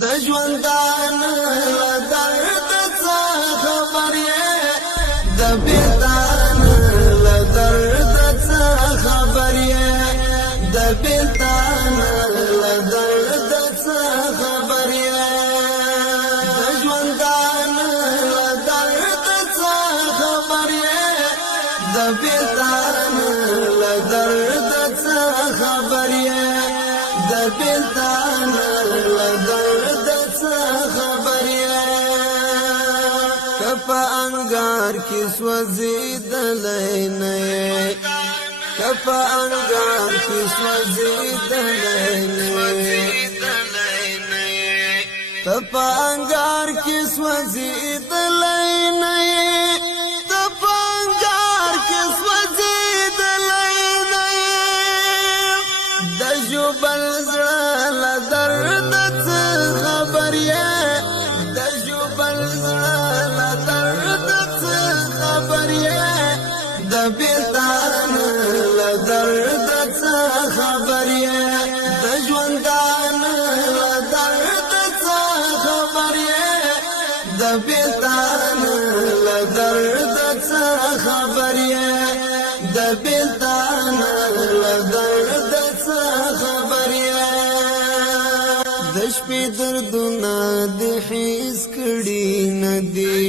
د ژوندان درد څه خبر یې د بیلتان له درد څه خبر یې د بیلتان له درد څه خبر یې د ژوندان درد څه خبر یې د بیلتان له درد څه خبر یې د بیلتان له درد څه خبر یې کپا انګار کې سوځېدلې نه یې کپا انګار کې سوځېدلې نه یې کپا انګار کې سوځېدلې نه یې کپا انګار کې سوځېدلې نه یې د ژوبل زړه له درد څه خبر یې د ژوبل زړه له درد څه خبر یې د بیلتان له درد څه خبر یې د ژوندان له درد څه خبر یې د بیلتان له درد څه خبر یې د بیلتان له درد څه خبر یې د شپې دردونه د حس کړي نه دي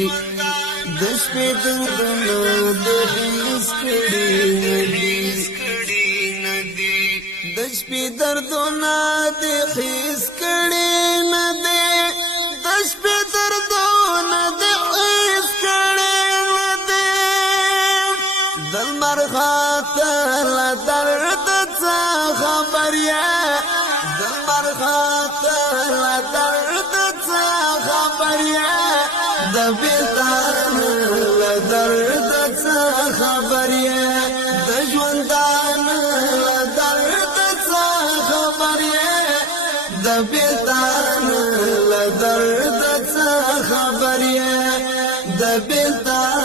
د شپې دردونه د حس کړي نه دي د شپې دردونه د حس کړي نه دي د شپې دردونه د حس کړي نه دي د لمر خاطر له درد څه خبر یې د لمر خاطر له درد څه خبر یې د بیلتان له درد څه خبر یې د ژوندان له درد څه خبر یې د بیلتان له درد څه خبر یې د بیلتان